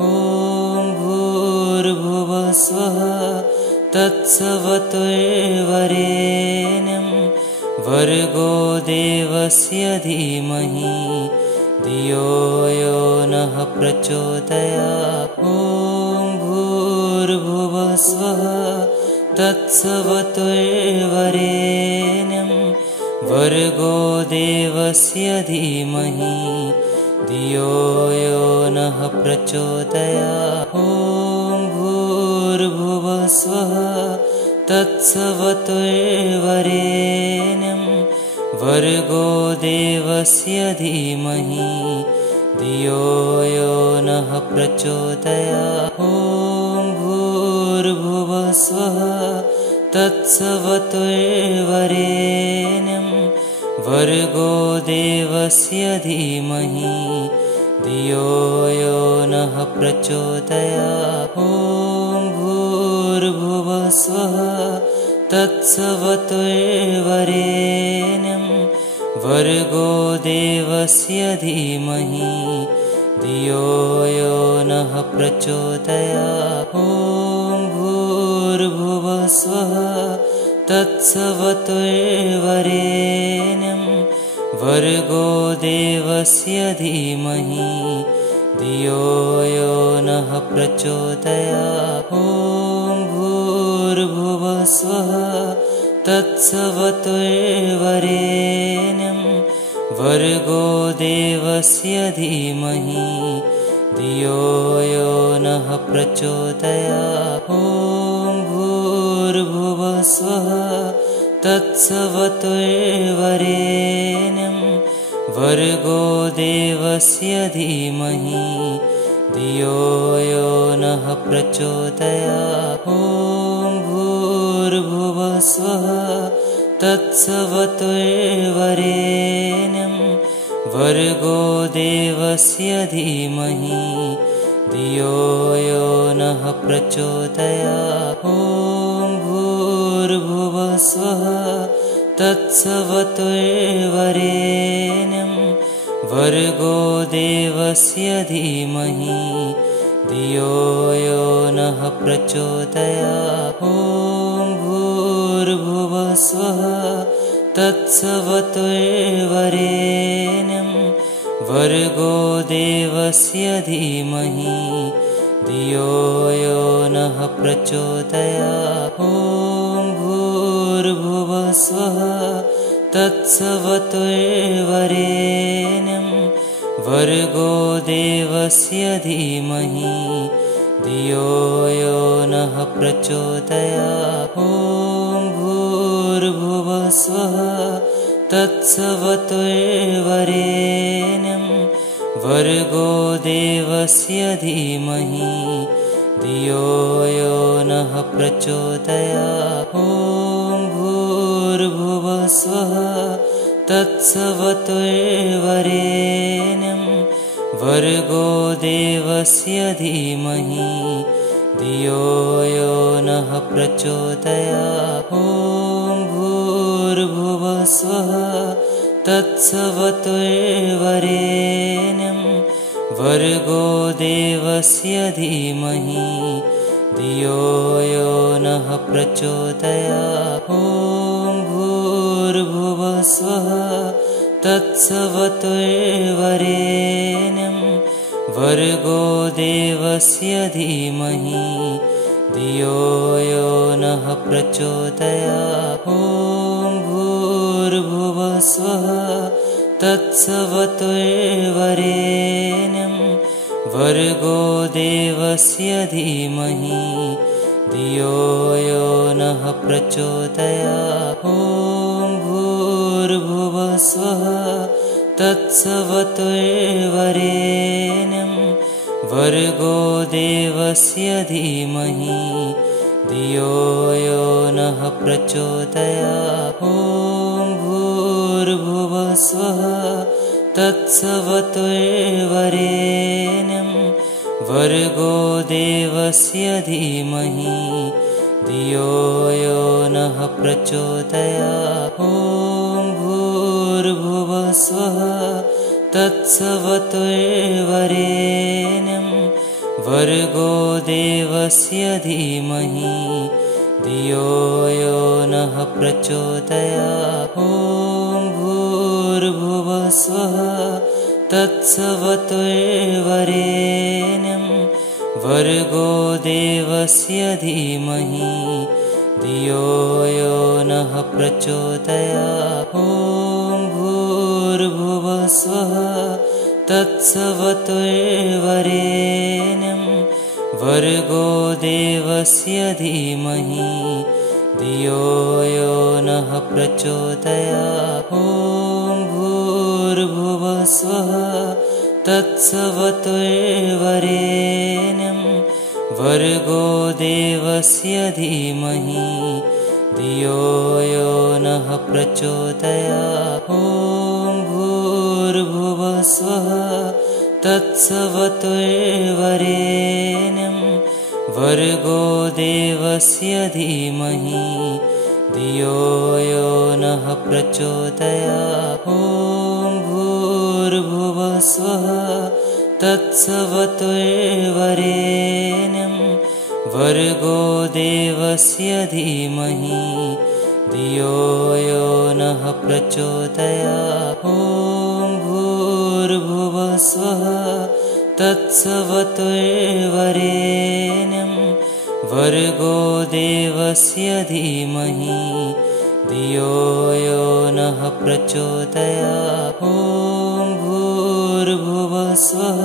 ॐ भूर्भुवः स्वः तत्सवितुर्वरेण्यं भर्गो देवस्य धीमहि धियो यो नः प्रचोदयात्। ॐ भूर्भुवः स्वः तत्सवितुर्वरेण्यं भर्गो देवस्य धीमहि धियो यो नः प्रचोदयात्। ॐ भूर्भुवः स्वः तत्सवितुर्वरेण्यं भर्गो देवस्य धीमहि धियो यो नः प्रचोदयात्। ॐ भूर्भुवः स्वः तत्सवितुर्वरेण्यं भर्गो देवस्य धीमहि धियो यो नः प्रचोदयात्। ॐ भूर्भुवः स्वः तत्सवितुर्वरेण्यं भर्गो देवस्य धीमहि धियो यो नः प्रचोदयात्। ॐ भूर्भुवः स्वः तत्सवितुर्वरेण्यं भर्गो देवस्य धीमहि धियो यो नः प्रचोदयात्। ॐ भूर्भुवः स्वः तत्सवितुर्वरेण्यं भर्गो देवस्य धीमहि धियो यो नः प्रचोदयात्। ॐ भूर्भुवः स्वः तत्सवितुर्वरेण्यं भर्गो देवस्य धीमहि धियो यो नः प्रचोदयात्। ॐ भूर्भुवः स्वः तत्सवितुर्वरेण्यं भर्गो देवस्य धीमहि धियो यो नः प्रचोदयात्। ॐ भूर्भुवः स्वः तत्सवितुर्वरेण्यं भर्गो देवस्य धीमहि धियो यो नः प्रचोदयात्। ॐ भूर्भुवः स्वः तत्सवितुर्वरेण्यं भर्गो देवस्य धीमहि धियो यो नः प्रचोदयात्। ॐ भूर्भुवः स्वः तत्सवितुर्वरेण्यं भर्गो देवस्य धीमहि धियो यो नः प्रचोदयात्। ॐ भूर्भुवः स्वः तत्सवितुर्वरेण्यं भर्गो देवस्य धीमहि धियो यो नः प्रचोदयात्। ॐ भूर्भुवः स्वः तत्सवितुर्वरेण्यं भर्गो देवस्य धीमहि धियो यो नः प्रचोदयात्। ॐ भूर्भुवः स्वः तत्सवितुर्वरेण्यं भर्गो देवस्य धीमहि धियो यो नः प्रचोदयात्। ॐ भूर्भुवः स्वः तत्सवितुर्वरेण्यं भर्गो देवस्य धीमहि धियो यो नः प्रचोदयात्। ॐ भूर्भुवः स्वः तत्सवितुर्वरेण्यं भर्गो देवस्य धीमहि धियो यो नः प्रचोदयात्। ॐ भूर्भुवः स्वः तत्सवितुर्वरेण्यं भर्गो देवस्य धीमहि धियो यो नः प्रचोदयात्। ॐ भूर्भुवः स्वः तत्सवितुर्वरेण्यं भर्गो देवस्य धीमहि धियो यो नः प्रचोदयात्। ॐ भूर्भुवः स्वः तत्सवितुर्वरेण्यं भर्गो देवस्य धीमहि धियो यो नः प्रचोदयात्। ॐ भूर्भुवः स्वः तत्सवितुर्वरेण्यं भर्गो देवस्य धीमहि धियो यो नः प्रचोदयात्। ॐ भूर्भुवः स्वः तत्सवितुर्वरेण्यं भर्गो देवस्य धीमहि धियो यो नः प्रचोदयात्। ॐ भूर्भुवः स्वः तत्सवितुर्वरेण्यं भर्गो देवस्य धीमहि धियो यो नः प्रचोदयात्। ॐ भूर्भुवः स्वः तत्सवितुर्वरेण्यं भर्गो देवस्य धीमहि धियो यो नः प्रचोदयात्। ॐ भूर्भुवः स्वः तत्सवितुर्वरेण्यं भर्गो देवस्य धीमहि धियो यो नः प्रचोदयात्। ॐ भूर्भुवः स्वः तत्सवितुर्वरेण्यं भर्गो देवस्य धीमहि धियो यो नः प्रचोदयात्। ॐ भूर्भुवः स्वः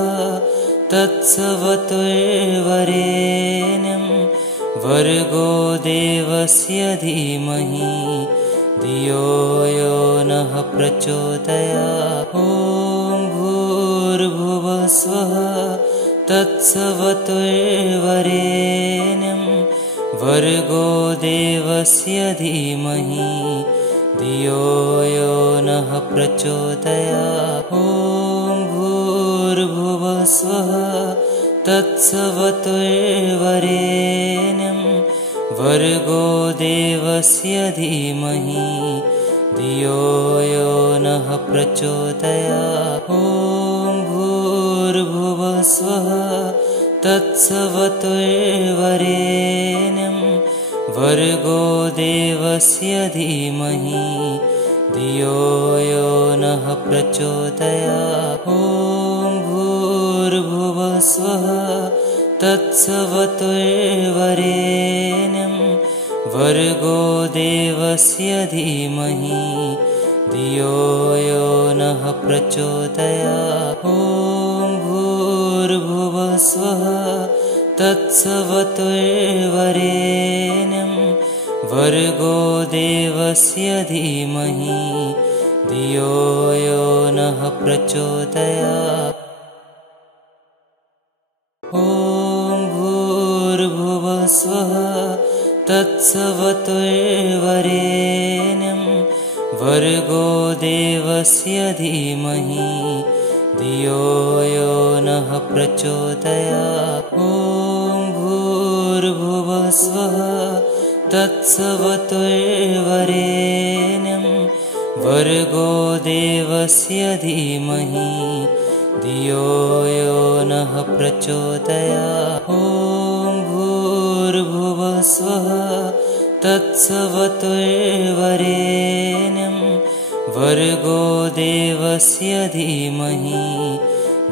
तत्सवितुर्वरेण्यं भर्गो देवस्य धीमहि धियो यो नः प्रचोदयात्। ॐ भूर्भुवः स्वः तत्सवितुर्वरेण्यं भर्गो देवस्य धीमहि धियो यो नः प्रचोदयात्। ॐ भूर्भुवः स्वः तत्सवितुर्वरेण्यं भर्गो देवस्य धीमहि धियो यो नः प्रचोदयात्। ॐ भूर्भुवः स्वः तत्सवितुर्वरेण्यं भर्गो देवस्य धीमहि धियो यो नः प्रचोदयात्। ॐ भूर्भुवः स्वः तत्सवितुर्वरेण्यं भर्गो देवस्य धीमहि धियो यो नः प्रचोदयात्। ॐ भूर्भुवः स्वः तत्सवितुर्वरेण्यं भर्गो देवस्य धीमहि धियो यो नः प्रचोदयात्। ॐ भूर्भुवः स्वः तत्सवितुर्वरेण्यं भर्गो देवस्य धीमहि धियो यो नः प्रचोदयात्। ॐ भूर्भुवः स्वः तत्सवितुर्वरेण्यं भर्गो देवस्य धीमहि धियो यो नः प्रचोदयात्। ॐ भूर्भुवः स्वः तत्सवितुर्वरेण्यं भर्गो देवस्य धीमहि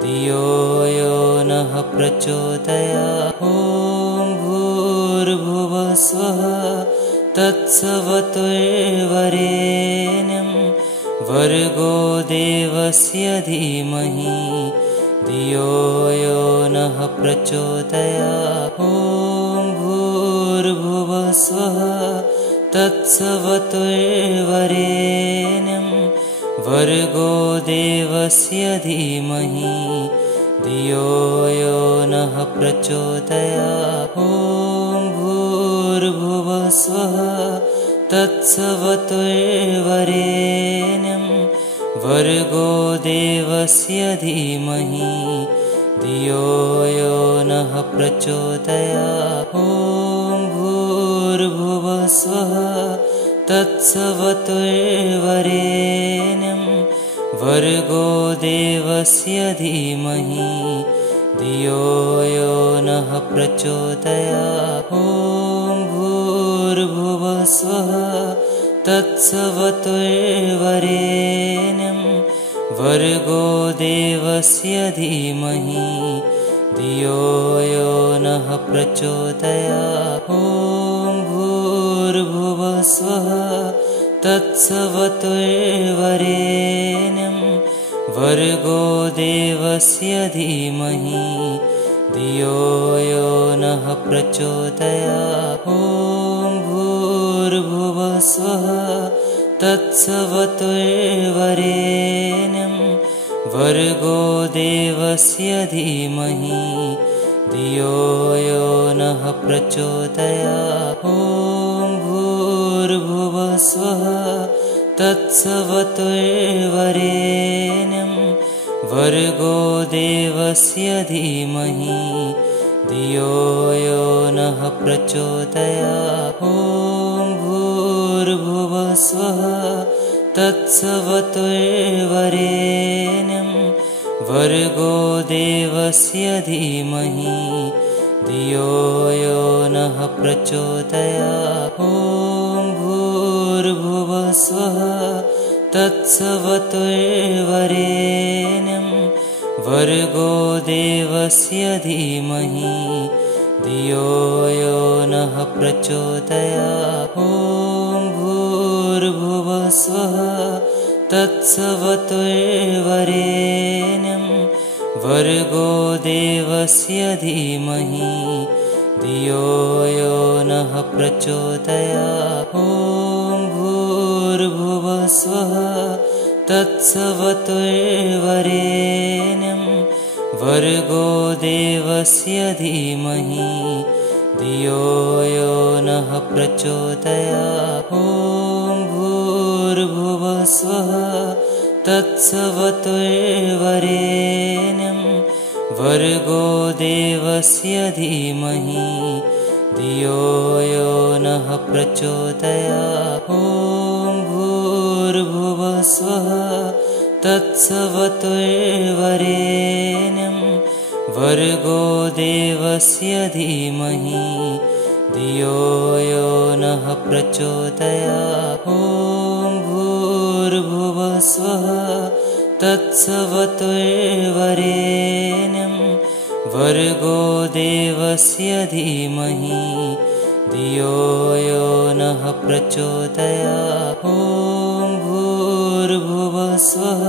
धियो यो नः प्रचोदयात्। ॐ भूर्भुवः स्वः तत्सवितुर्वरेण्यं भर्गो देवस्य धीमहि धियो यो नः प्रचोदयात्। ॐ भूर्भुवः स्वः तत्सवितुर्वरेण्यं भर्गो देवस्य धीमहि धियो यो नः प्रचोदयात्। ॐ भूर्भुवः स्वः तत्सवितुर्वरेण्यं भर्गो देवस्य धीमहि धियो यो नः प्रचोदयात्। ॐ भूर्भुवः स्वः तत्सवितुर्वरेण्यं भर्गो देवस्य धीमहि धियो यो नः प्रचोदयात्। ॐ भूर्भुवः स्वः तत्सवितुर्वरेण्यं भर्गो देवस्य धीमहि धियो यो नः प्रचोदयात्। ॐ भूर्भुवः स्वः तत्सवितुर्वरेण्यं भर्गो देवस्य धीमहि धियो यो नः प्रचोदयात्। ॐ भूर्भुवः स्वः तत्सवितुर्वरेण्यं भर्गो देवस्य धीमहि धियो यो नः प्रचोदयात्। ॐ भूर्भुवः स्वः तत्सवितुर्वरेण्यं भर्गो देवस्य धीमहि धियो यो नः प्रचोदयात्। ॐ भूर्भुवः स्वः तत्सवितुर्वरेण्यं भर्गो देवस्य धीमहि धियो यो नः प्रचोदयात्। ॐ भूर्भुवः स्वः तत्सवितुर्वरेण्यं भर्गो देवस्य धीमहि धियो यो नः प्रचोदयात्। ॐ भूर्भुवः स्वः तत्सवितुर्वरेण्यं भर्गो देवस्य धीमहि धियो यो नः प्रचोदयात्। ॐ भूर्भुवः स्वः तत्सवितुर्वरेण्यं भर्गो देवस्य धीमहि धियो यो नः प्रचोदयात्। ॐ भूर्भुवः स्वः तत्सवितुर्वरेण्यं भर्गो देवस्य धीमहि धियो यो नः प्रचोदयात्। ॐ भूर्भुवः स्वः तत्सवितुर्वरेण्यं भर्गो देवस्य धीमहि धियो यो नः प्रचोदयात्। ॐ भूर्भुवः स्वः तत्सवितुर्वरेण्यं भर्गो देवस्य धीमहि धियो यो नः प्रचोदयात्। ॐ भूर्भुवः स्वः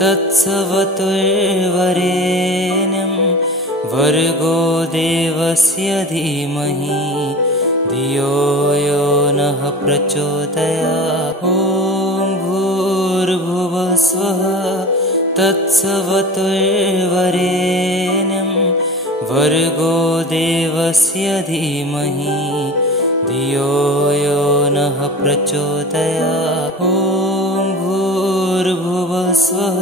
तत्सवितुर्वरेण्यं भर्गो देवस्य धीमहि धियो यो नः प्रचोदयात्। ॐ भूर्भुवः स्वः तत्सवितुर्वरेण्यं भर्गो देवस्य धीमहि धियो यो नः प्रचोदयात्। ॐ भूर्भुवः स्वः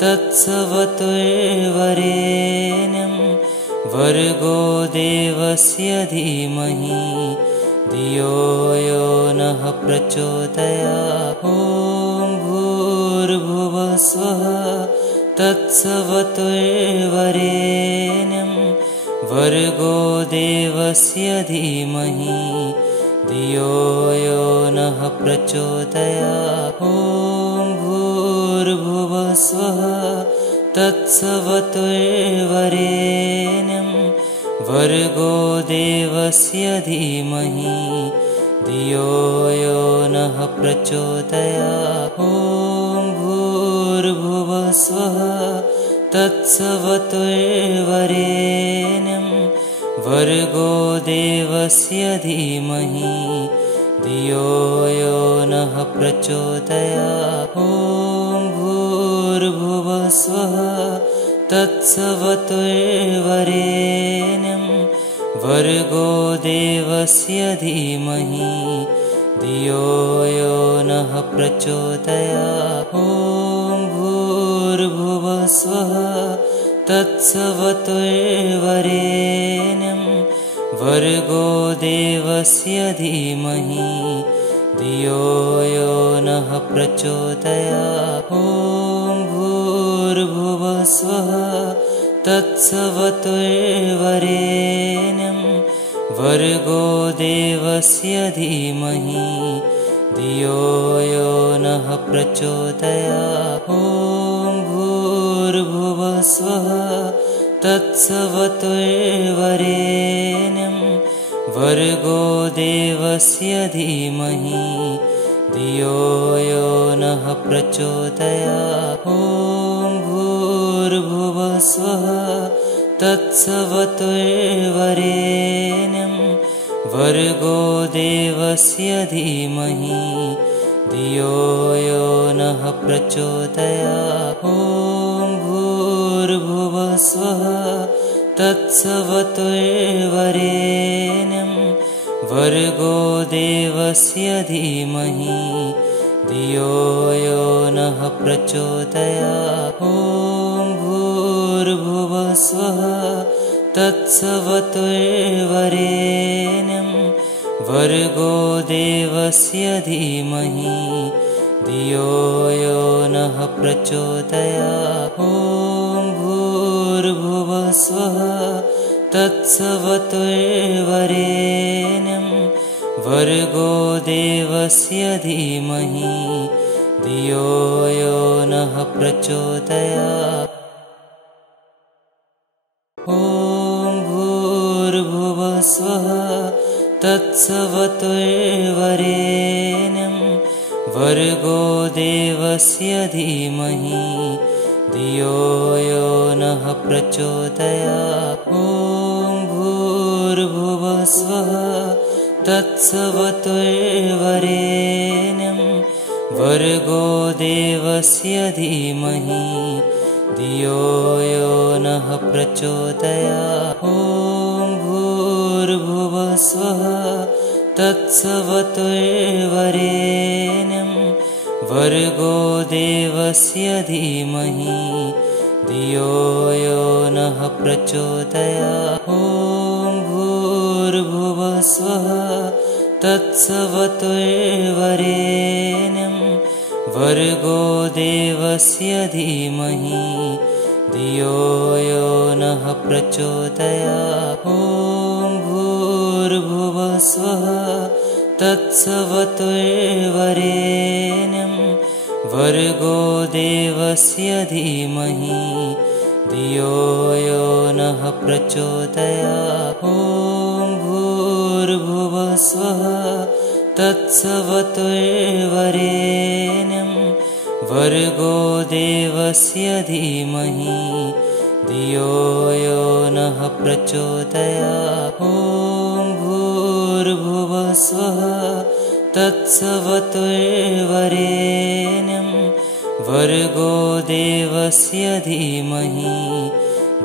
तत्सवितुर्वरेण्यं भर्गो देवस्य धीमहि धियो यो नः प्रचोदयात्। ॐ भूर्भुवः स्वः तत्सवितुर्वरेण्यं भर्गो देवस्य धीमहि धियो यो नः प्रचोदयात्। ॐ भूर्भुवः स्वः तत्सवितुर्वरेण्यं भर्गो देवस्य धीमहि धियो यो नः प्रचोदयात्। ॐ भूर्भुवः स्वः तत्सवितुर्वरेण्यं भर्गो देवस्य धीमहि धियो यो नः प्रचोदयात्। ॐ भूर्भुवः स्वः तत्सवितुर्वरेण्यं भर्गो देवस्य धीमहि धियो यो नः प्रचोदयात्। ॐ भूर्भुवः स्वः तत्सवितुर्वरेण्यं भर्गो देवस्य धीमहि धियो यो नः प्रचोदयात्। ॐ भूर्भुवः स्वः तत्सवितुर्वरेण्यं भर्गो देवस्य धीमहि धियो यो नः प्रचोदयात्। ॐ भूर्भुवः स्वः तत्सवितुर्वरेण्यं भर्गो देवस्य धीमहि धियो यो नः प्रचोदयात्। ॐ भूर्भुवः स्वः तत्सवितुर्वरेण्यं भर्गो देवस्य धीमहि धियो यो नः प्रचोदयात्। ॐ भूर्भुवः स्वः तत्सवितुर्वरेण्यं भर्गो देवस्य धीमहि धियो यो नः प्रचोदयात्। ॐ भूर्भुवः स्वः तत्सवितुर्वरेण्यं भर्गो देवस्य धीमहि धियो यो नः प्रचोदयात्। ॐ भूर्भुवः स्वः तत्सवितुर्वरेण्यं भर्गो देवस्य धीमहि धियो यो नः प्रचोदयात्। ॐ भूर्भुवः स्वः तत्सवितुर्वरेण्यं भर्गो देवस्य धीमहि धियो यो नः प्रचोदयात्। ॐ भूर्भुवः स्वः तत्सवितुर्वरेण्यं भर्गो देवस्य धीमहि धियो यो नः प्रचोदयात्। ॐ भूर्भुवः स्वः तत्सवितुर्वरेण्यं भर्गो देवस्य धीमहि धियो यो नः प्रचोदयात्। ॐ भूर्भुवः स्वः तत्सवितुर्वरेण्यं भर्गो देवस्य धीमहि धियो यो नः प्रचोदयात्। ॐ भूर्भुवः स्वः तत्सवितुर्वरेण्यं भर्गो देवस्य धीमहि धियो यो नः प्रचोदयात्। ॐ भूर्भुवः स्वः तत्सवितुर्वरेण्यं भर्गो देवस्य धीमहि धियो यो नः प्रचोदयात्। ॐ भूर्भुवः स्वः तत्सवितुर्वरेण्यं भर्गो देवस्य धीमहि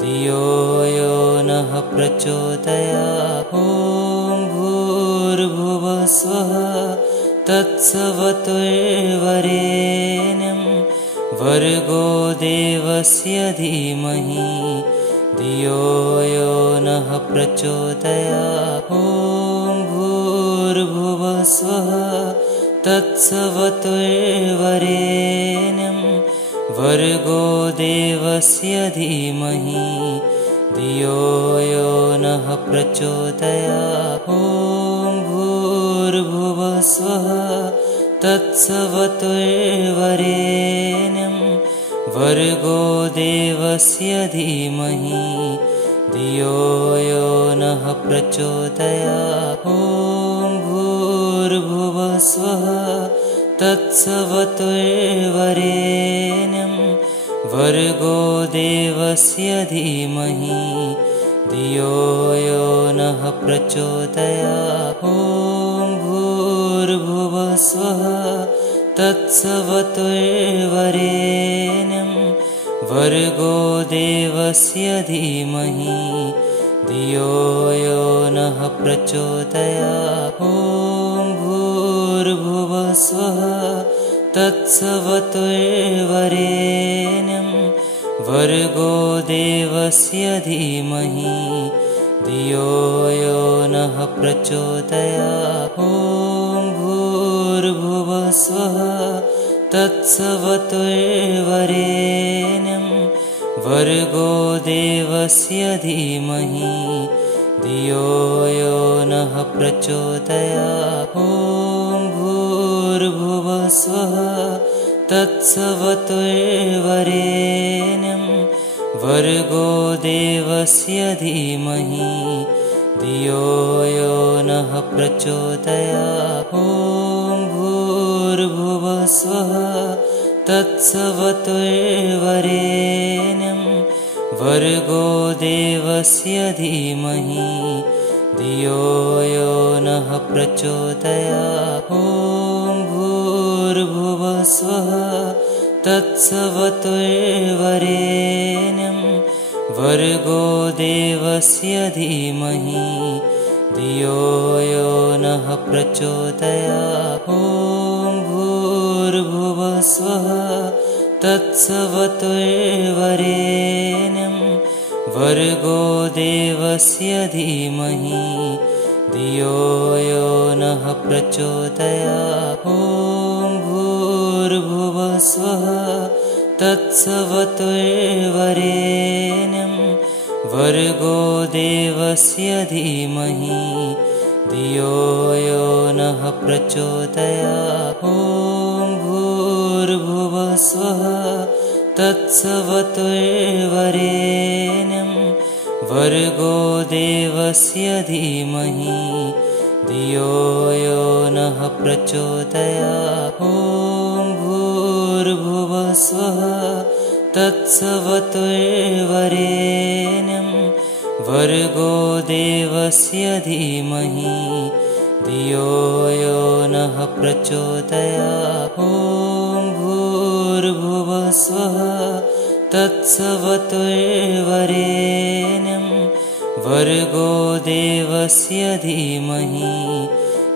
धियो यो नः प्रचोदयात्। ॐ भूर्भुवः स्वः तत्सवितुर्वरेण्यं भर्गो देवस्य धीमहि धियो यो नः प्रचोदयात्। ॐ भूर्भुवः स्वः तत्सवितुर्वरेण्यं भर्गो देवस्य धीमहि धियो यो नः प्रचोदयात्। ॐ भूर्भुवः स्वः तत्सवितुर्वरेण्यं भर्गो देवस्य धीमहि धियो यो नः प्रचोदयात्। ॐ भूर्भुवः स्वः तत्सवितुर्वरेण्यं भर्गो देवस्य धीमहि धियो यो नः प्रचोदयात्। ॐ भूर्भुवः स्वः तत्सवितुर्वरेण्यं भर्गो देवस्य धीमहि धियो यो नः प्रचोदयात्। ॐ भूर्भुवः स्वः तत्सवितुर्वरेण्यं भर्गो देवस्य धीमहि धियो यो नः प्रचोदयात्। ॐ भूर्भुवः स्वः तत्सवितुर्वरेण्यं वर्गो देवस्य धीमहि धियो यो नः प्रचोदयात्। ॐ भूर्भुवः स्वः तत्सवितुर्वरेण्यं वर्गो देवस्य धीमहि धियो यो नः प्रचोदयात्। ॐ भूर्भुवः स्वः तत्सवितुर्वरेण्यं वर्गो देवस्य धीमहि धियो यो नः प्रचोदयात्। ॐ भूर्भुवः स्वः तत्सवितुर्वरेण्यं वर्गो देवस्य धीमहि धियो यो नः प्रचोदयात्। ॐ भूर्भुवः स्वः तत्सवितुर्वरेण्यं वर्गो देवस्य धीमहि धियो यो नः प्रचोदयात्। ॐ भूर्भुवः स्वः तत्सवितुर्वरेण्यं वर्गो देवस्य धीमहि धियो यो नः प्रचोदयात्। ॐ भूर्भुवः स्वः तत्सवितुर्वरेण्यं वर्गो देवस्य धीमहि धियो यो नः प्रचोदयात्। ॐ भूर्भुवः स्वः तत्सवितुर्वरेण्यं वर्गो देवस्य धीमहि धियो यो नः प्रचोदयात्। ॐ भूर्भुवः स्वः तत्सवितुर्वरेण्यं वर्गो देवस्य धीमहि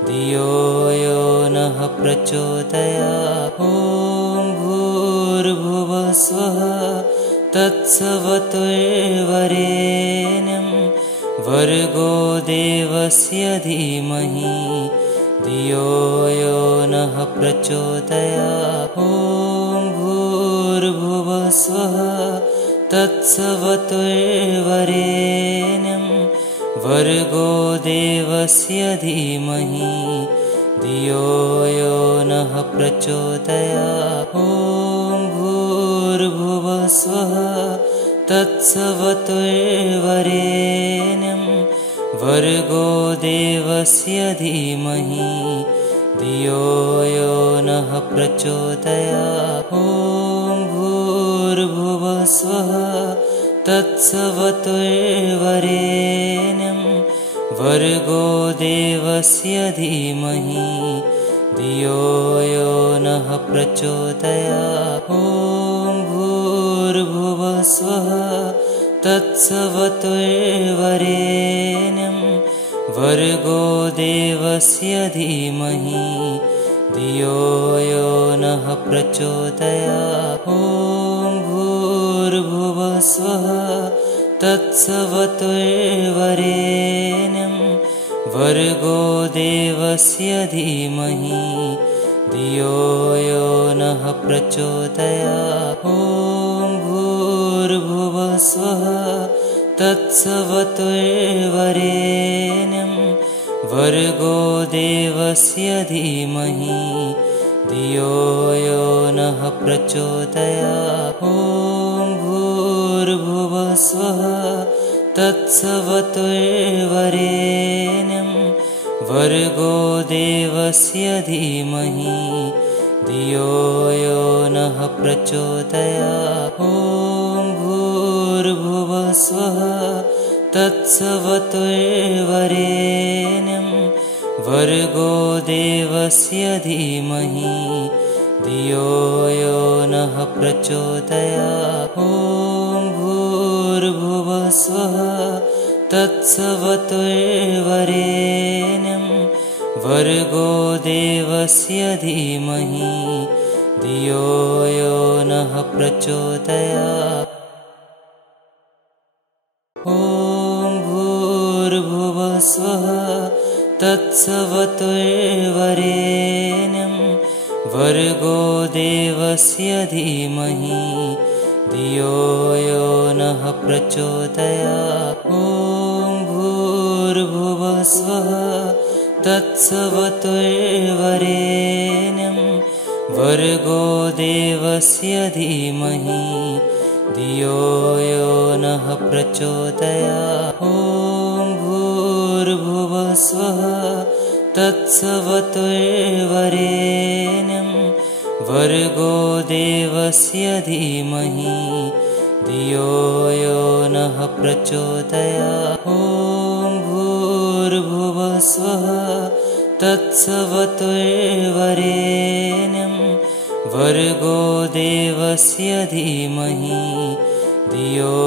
धियो यो नः प्रचोदयात्। ॐ भूर्भुवः स्वः तत्सवितुर्वरेण्यं वर्गो देवस्य धीमहि धियो यो नः प्रचोदयात्। ॐ भूर्भुवः स्वः तत्सवितुर्वरेण्यं वर्गो देवस्य धीमहि धियो यो नः प्रचोदयात्। ॐ भूर्भुवः स्वः तत्सवितुर्वरेण्यं वर्गो देवस्य धीमहि धियो यो नः प्रचोदयात्। ॐ भूर्भुवः स्वः तत्सवितुर्वरेण्यं वर्गो देवस्य धीमहि धियो यो नः प्रचोदयात्। ॐ भूर्भुवः स्वः तत्सवितुर्वरेण्यं वर्गो देवस्य धीमहि धियो यो नः प्रचोदयात्। ॐ भूर्भुवः स्वः तत्सवितुर्वरेण्यं वर्गो देवस्य धीमहि धियो यो नः प्रचोदयात्। ॐ भूर्भुवः स्वः तत्सवितुर्वरेण्यं वर्गो देवस्य धीमहि धियो यो नः प्रचोदयात्। ॐ भूर्भुवः स्वः तत्सवितुर्वरेण्यं वर्गो देवस्य धीमहि धियो यो नः प्रचोदयात्। ॐ भूर्भुवः स्वः तत्सवितुर्वरेण्यं वर्गो देवस्य धीमहि धियो यो नः प्रचोदयात्। ॐ भूर्भुवः स्वः तत्सवितुर्वरेण्यं वर्गो देवस्य धीमहि धियो यो नः प्रचोदयात्। ॐ भूर्भुवः स्वः तत्सवितुर्वरेण्यं वर्गो देवस्य धीमहि धियो यो नः प्रचोदयात्। ॐ भूर्भुवस्वः तत्सवितुर्वरेण्यं भर्गो देवस्य धीमहि धियो यो नः प्रचोदयात्। ॐ भूर्भुवस्वः तत्सवितुर्वरेण्यं भर्गो देवस्य धीमहि धियो यो नः प्रचोदयात्। ॐ भूर्भुवस्वः तत्सवितुर्वरेण्यं भर्गो देवस्य धीमहि धियो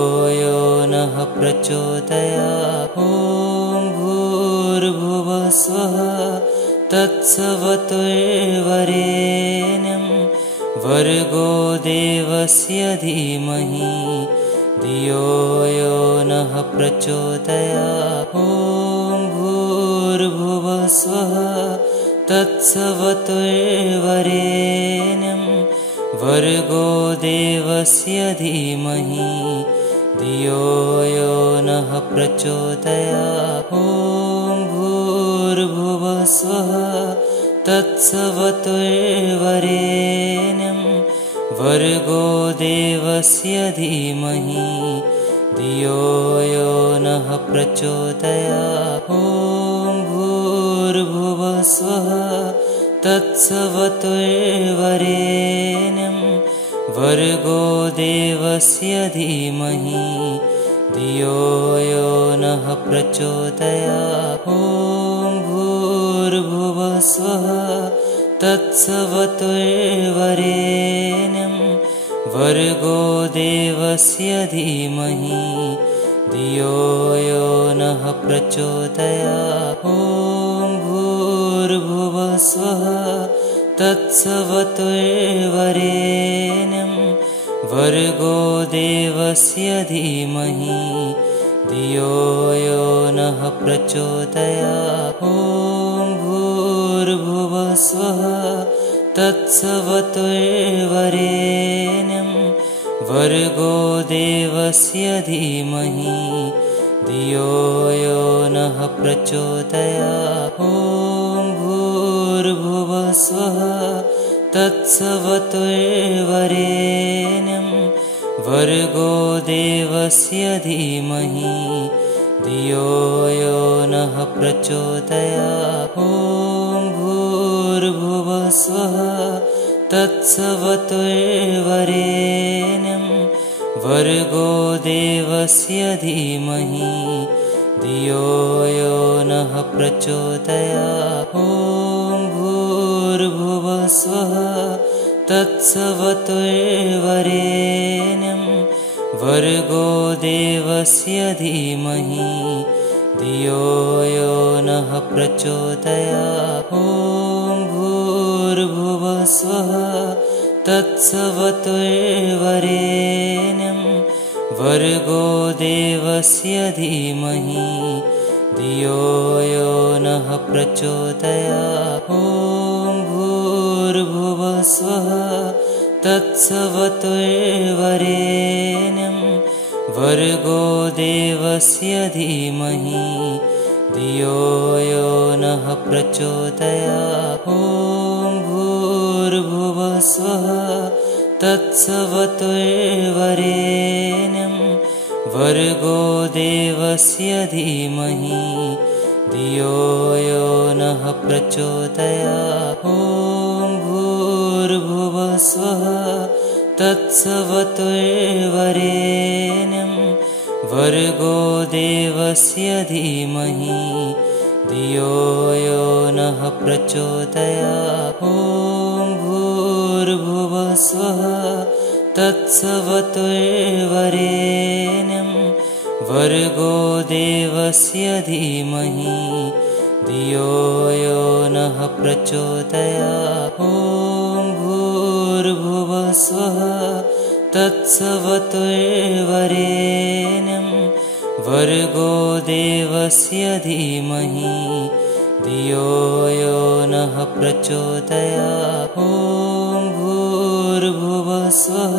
यो नः प्रचोदयात्। ॐ भूर्भुवस्वः तत्सवितुर्वरेण्यं भर्गो देवस्य धीमहि धियो यो नः प्रचोदयात्। ॐ भूर्भुवस्वः तत्सवितुर्वरेण्यं भर्गो देवस्य धीमहि धियो यो नः प्रचोदयात्। ॐ भूर्भुवस्वः तत्सवितुर्वरेण्यं भर्गो देवस्य धीमहि धियो यो नः प्रचोदयात्। ॐ भूर्भुवस्वः तत्सवितुर्वरेण्यं भर्गो देवस्य धीमहि धियो यो नः प्रचोदयात्। ॐ भूर्भुवस्वः तत्सवितुर्वरेण्यं भर्गो देवस्य धीमहि धियो यो नः प्रचोदयात्। ॐ भूर्भुवस्वः तत्सवितुर्वरेण्यं भर्गो देवस्य धीमहि धियो यो नः प्रचोदयात्। ॐ भूर्भुवस्वः तत्सवितुर्वरेण्यं भर्गो देवस्य धीमहि धियो यो नः प्रचोदयात्। ॐ भूर्भुवस्वः तत्सवितुर्वरेण्यं भर्गो देवस्य धीमहि धियो यो नः प्रचोदयात्। ॐ भूर्भुवस्वः तत्सवितुर्वरेण्यं भर्गो देवस्य धीमहि धियो यो नः प्रचोदयात्। ॐ भूर्भुवस्वः तत्सवितुर्वरेण्यं भर्गो देवस्य धीमहि धियो यो नः प्रचोदयात्। ॐ भूर्भुवस्वः तत्सवितुर्वरेण्यं भर्गो देवस्य धीमहि धियो यो नः प्रचोदयात्। ॐ भूर्भुवस्वः तत्सवितुर्वरेण्यं भर्गो देवस्य धीमहि धियो यो नः प्रचोदयात्। ॐ भूर्भुवस्वः तत्सवितुर्वरेण्यं भर्गो देवस्य धीमहि धियो यो नः प्रचोदयात्। ॐ भूर्भुवस्वः तत्सवितुर्वरेण्यं भर्गो देवस्य धीमहि धियो यो नः प्रचोदयात्। ॐ भूर्भुवस्वः तत्सवितुर्वरेण्यं भर्गो देवस्य धीमहि धियो यो नः प्रचोदयात्। ॐ भूर्भुवस्वः तत्सवितुर्वरेण्यं भर्गो देवस्य धीमहि धियो यो नः प्रचोदयात्। ॐ भूर्भुवस्वः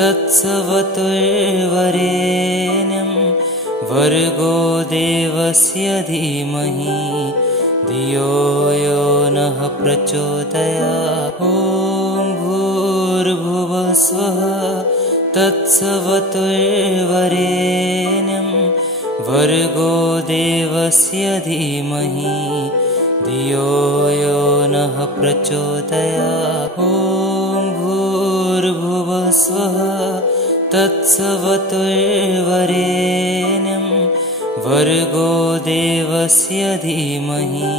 तत्सवितुर्वरेण्यं भर्गो देवस्य धीमहि धियो यो नः प्रचोदयात्। ॐ भूर्भुवः स्वः तत्सवितुर्वरेण्यं भर्गो देवस्य धीमहि धियो यो नः प्रचोदयात्। ॐ भूर्भुवः स्वः तत्सवितुर्वरेण्यं भर्गो देवस्य धीमहि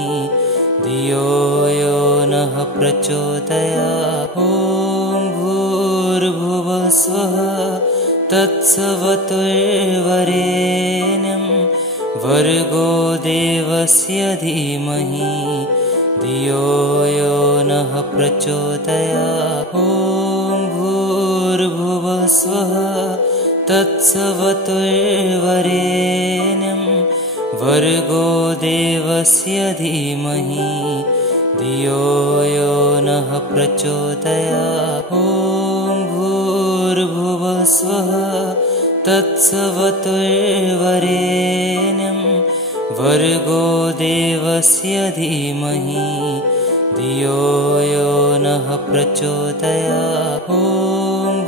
धियो यो नः प्रचोदयात्। ॐ भूर्भुवः स्वः तत्सवितुर्वरेण्यं भर्गो देवस्य धीमहि धियो यो नः प्रचोदयात्। ॐ भूर्भुवः स्वः तत्सवितुर्वरेण्यं भर्गो देवस्य धीमहि धियो यो नः प्रचोदयात्। ॐ भूर्भुवः स्वः तत्सवितुर्वरेण्यं भर्गो देवस्य धीमहि धियो यो नः प्रचोदयात्। ॐ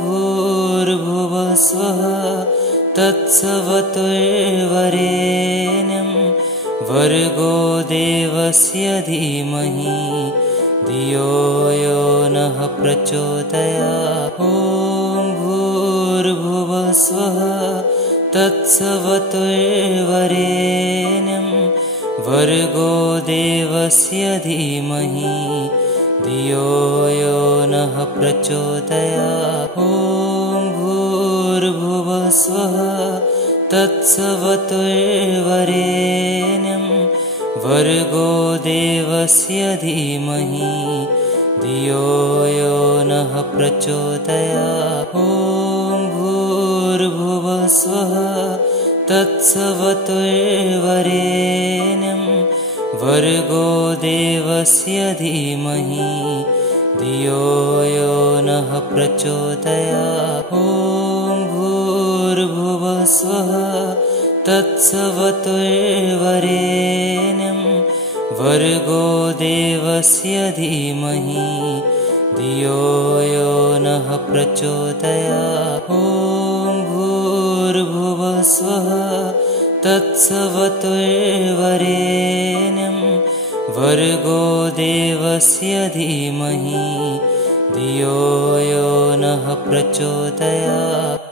भूर्भुवः स्वः तत्सवितुर्वरेण्यं भर्गो देवस्य धीमहि धियो यो नः प्रचोदयात्। ॐ भूर्भुवः स्वः तत्सवितुर्वरेण्यं भर्गो देवस्य धीमहि धियो यो नः प्रचोदयात्। ॐ भूर्भुवः स्वः तत्सवितुर्वरेण्यं भर्गो देवस्य धीमहि धियो यो नः प्रचोदयात्। ॐ भूर्भुवः स्वः तत्सवितुर्वरेण्यं भर्गो देवस्य धीमहि धियो यो नः प्रचोदयात्। ॐ भूर्भुवः स्वः तत्सवितुर्वरेण्यं भर्गो देवस्य धीमहि धियो यो नः प्रचोदयात्। ॐ भूर्भुवः स्वः तत्सवितुर्वरेण्यं भर्गो देवस्य धीमहि धियो यो नः प्रचोदयात्।